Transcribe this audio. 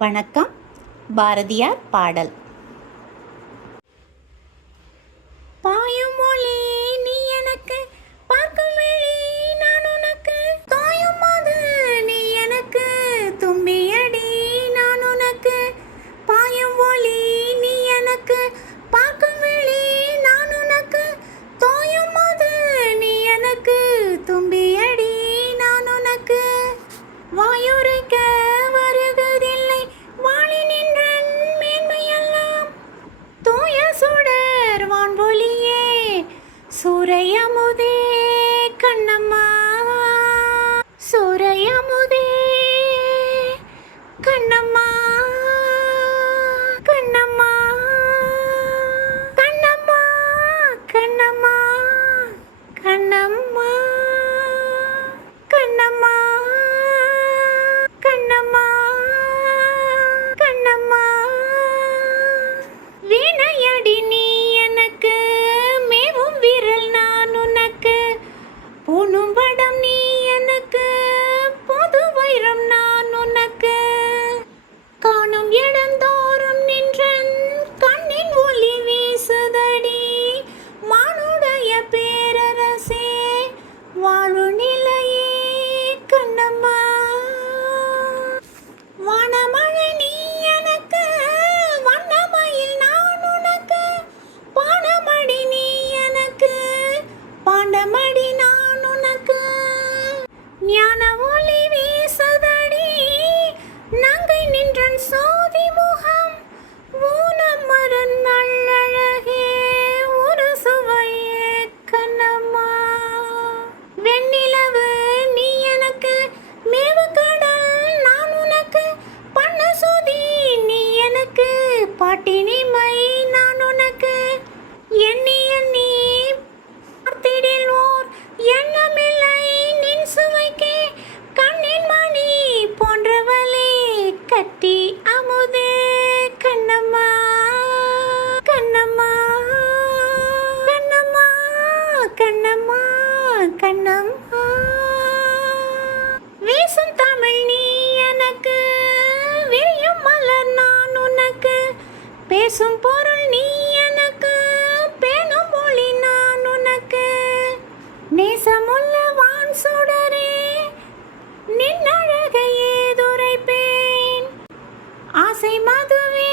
வணக்கம் பாரதியார் பாடல். சூரையமுதே கண்ணம்மா. சூரையமுதே ஞான ஒளி வீசதடி. நங்கை நின்றன் சோதி முகம். ஊனம் மரன் நல்லழகே ஒரு சுவையே கண்ணம்மா வெண்ணிலவு நீ எனக்கு மேவு கடல் நான் உனக்கு பண்ண சுதி நீ எனக்கு பாட்டினி ம கண்ணம் வீசும் தமிழ் நீ எனக்கு விரியும் மலர் நான் உனக்கு. பேசும் பொருள் நீ எனக்கு பேணும் மொழி நான் உனக்கு. நேசமுள்ள வான் சுடரே நின்னழகையே துரைப்பேன் ஆசை மதுவே